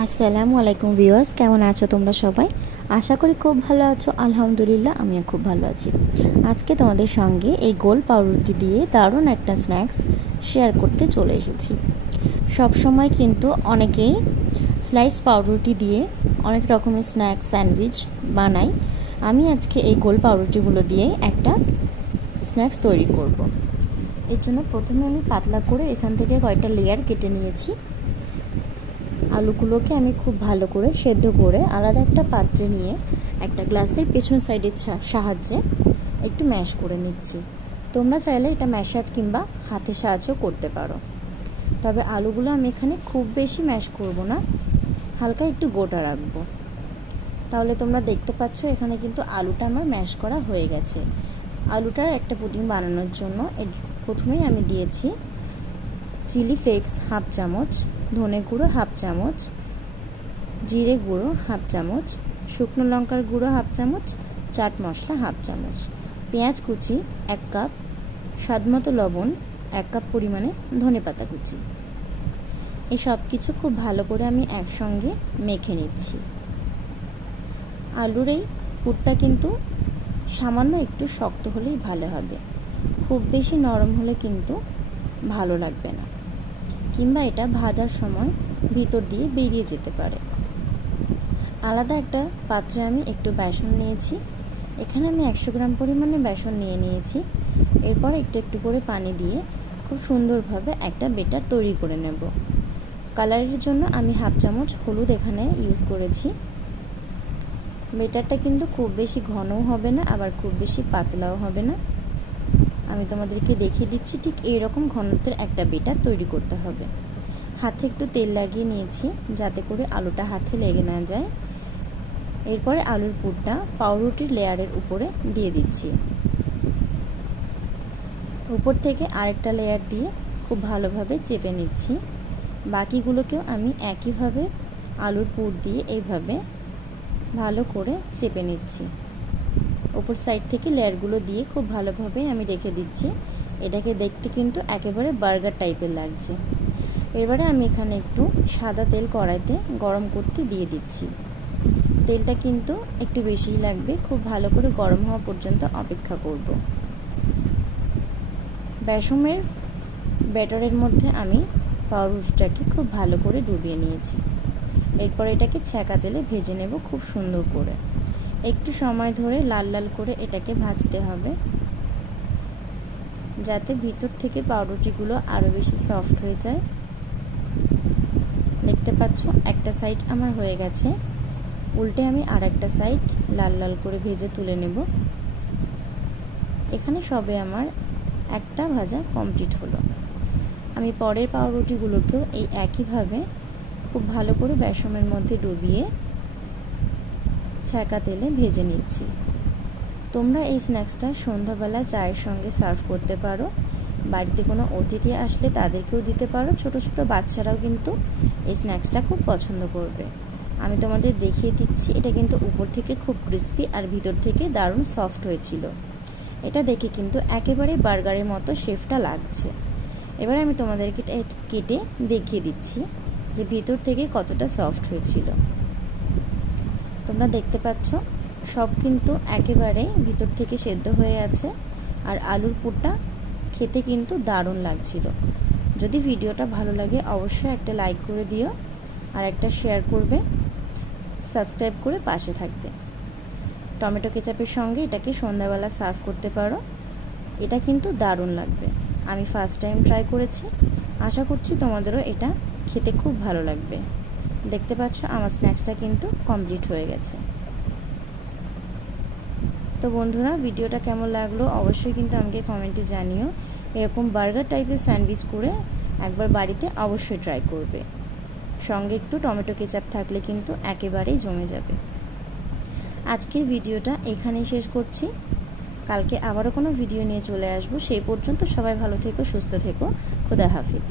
আসসালামু আলাইকুম ভিউয়ার্স, কেমন আছো তোমরা সবাই? আশা করি খুব ভালো আছো। আলহামদুলিল্লাহ, আমিও খুব ভালো আছি। আজকে তোমাদের সঙ্গে এই গোল পাউরুটি দিয়ে দারুণ একটা স্ন্যাক্স শেয়ার করতে চলে এসেছি। সব সময় কিন্তু অনেকেই স্লাইস পাউরুটি দিয়ে অনেক রকমের স্ন্যাক্স স্যান্ডউইচ বানাই। আমি আজকে এই গোল পাউরুটিগুলো দিয়ে একটা স্ন্যাক্স তৈরি করব। এর জন্য প্রথমে আমি পাতলা করে এখান থেকে কয়েকটা লেয়ার কেটে নিয়েছি। আলুগুলোকে আমি খুব ভালো করে সেদ্ধ করে আলাদা একটা পাত্রে নিয়ে একটা গ্লাসের পেছন সাইডের সাহায্যে একটু ম্যাশ করে নিচ্ছি। তোমরা চাইলে এটা ম্যাশার কিংবা হাতের সাহায্যেও করতে পারো, তবে আলুগুলো আমি এখানে খুব বেশি ম্যাশ করব না, হালকা একটু গোটা রাখবো। তাহলে তোমরা দেখতে পাচ্ছ এখানে কিন্তু আলুটা আমার ম্যাশ করা হয়ে গেছে। আলুটার একটা পুডিং বানানোর জন্য প্রথমেই আমি দিয়েছি চিলি ফ্লেক্স হাফ চামচ, ধনে গুঁড়ো হাফ চামচ, জিরে গুঁড়ো হাফ চামচ, শুকনো লঙ্কার গুঁড়ো হাফ চামচ, চাট মশলা হাফ চামচ, পেঁয়াজ কুচি 1 কাপ, স্বাদমতো লবণ 1 কাপ পরিমাণে, ধনেপাতা কুচি। এই সব কিছু খুব ভালো করে আমি একসঙ্গে মেখে নিচ্ছি। আলুর এই পুরটা কিন্তু সামান্য একটু শক্ত হলেই ভালো হবে, খুব বেশি নরম হলে কিন্তু ভালো লাগবে না, কিংবা এটা ভাজার সময় ভিতর দিয়ে বেরিয়ে যেতে পারে। আলাদা একটা পাত্রে আমি একটু বেসন নিয়েছি। এখানে আমি 100 গ্রাম পরিমাণে বেসন নিয়েছি। এরপর একটু একটু করে পানি দিয়ে খুব সুন্দরভাবে একটা বেটার তৈরি করে নেব। কালারের জন্য আমি হাফ চামচ হলুদ এখানে ইউজ করেছি। বেটারটা কিন্তু খুব বেশি ঘনও হবে না, আবার খুব বেশি পাতলাও হবে না। আমি তোমাদেরকে দেখিয়ে দিচ্ছি ঠিক এইরকম ঘনত্বের একটা বেটার তৈরি করতে হবে। হাতে একটু তেল লাগিয়ে নিয়েছি যাতে করে আলুটা হাতে লেগে না যায়। এরপরে আলুর পুরটা পাউরুটির লেয়ারের উপরে দিয়ে দিচ্ছি। উপর থেকে আরেকটা লেয়ার দিয়ে খুব ভালোভাবে চেপে নিচ্ছি। বাকিগুলোকেও আমি একইভাবে আলুর পুর দিয়ে এইভাবে ভালো করে চেপে নিচ্ছি। উপর সাইড থেকে লেয়ারগুলো দিয়ে খুব ভালোভাবে আমি রেখে দিচ্ছি। এটাকে দেখতে কিন্তু একেবারে বার্গার টাইপের লাগছে। এবারে আমি এখানে একটু সাদা তেল কড়াইতে গরম করতে দিয়ে দিচ্ছি। তেলটা কিন্তু একটু বেশিই লাগবে, খুব ভালো করে গরম হওয়া পর্যন্ত অপেক্ষা করব। বেসনের ব্যাটারের মধ্যে আমি পাউরুটিটাকে খুব ভালো করে ডুবিয়ে নিয়েছি। এরপর এটাকে ছ্যাঁকা তেলে ভেজে নেব খুব সুন্দর করে। একটু সময় ধরে লাল লাল করে এটাকে ভাজতে হবে, যাতে ভিতর থেকে পাউরুটিগুলো আরও বেশি সফট হয়ে যায়। দেখতে পাচ্ছ একটা সাইড আমার হয়ে গেছে, উল্টে আমি আর একটা সাইড লাল লাল করে ভেজে তুলে নেব। এখানে সবে আমার একটা ভাজা কমপ্লিট হলো। আমি পরের পাউরুটিগুলোকেও এই একইভাবে খুব ভালো করে বেসনের মধ্যে ডুবিয়ে ছ্যাঁকা তেলে ভেজে নিচ্ছি। তোমরা এই স্ন্যাক্সটা সন্ধ্যাবেলা চায়ের সঙ্গে সার্ভ করতে পারো। বাড়িতে কোনো অতিথি আসলে তাদেরকেও দিতে পারো। ছোট ছোট বাচ্চারাও কিন্তু এই স্ন্যাক্সটা খুব পছন্দ করবে। আমি তোমাদের দেখিয়ে দিচ্ছি, এটা কিন্তু উপর থেকে খুব ক্রিস্পি আর ভিতর থেকে দারুণ সফট হয়েছিল। এটা দেখে কিন্তু একেবারে বার্গারের মতো শেপটা লাগছে। এবার আমি তোমাদেরকে কেটে দেখিয়ে দিচ্ছি যে ভিতর থেকে কতটা সফট হয়েছিল। তোমরা দেখতে পাচ্ছ সব কিন্তু একেবারে ভিতর থেকে সেদ্ধ হয়ে আছে, আর আলুর পুরটা খেতে কিন্তু দারুণ লাগছিল। যদি ভিডিওটা ভালো লাগে অবশ্যই একটা লাইক করে দিও, আর একটা শেয়ার করবে, সাবস্ক্রাইব করে পাশে থাকবে। টমেটো কেচাপের সঙ্গে এটাকে সন্ধ্যাবেলা সার্ভ করতে পারো। এটা কিন্তু দারুণ লাগবে। আমি ফার্স্ট টাইম ট্রাই করেছি, আশা করছি তোমাদেরও এটা খেতে খুব ভালো লাগবে। দেখতে পাচ্ছ আমার স্ন্যাক্সটা কিন্তু কমপ্লিট হয়ে গেছে। তো বন্ধুরা, ভিডিওটা কেমন লাগলো অবশ্যই কিন্তু আমাকে কমেন্টে জানিও। এরকম বার্গার টাইপের স্যান্ডউইচ করে একবার বাড়িতে অবশ্যই ট্রাই করবে। সঙ্গে একটু টমেটো কেচাপ থাকলে কিন্তু একেবারেই জমে যাবে। আজকের ভিডিওটা এখানেই শেষ করছি। কালকে আবারও কোনো ভিডিও নিয়ে চলে আসবো। সেই পর্যন্ত সবাই ভালো থেকো, সুস্থ থেকো। খোদা হাফিজ।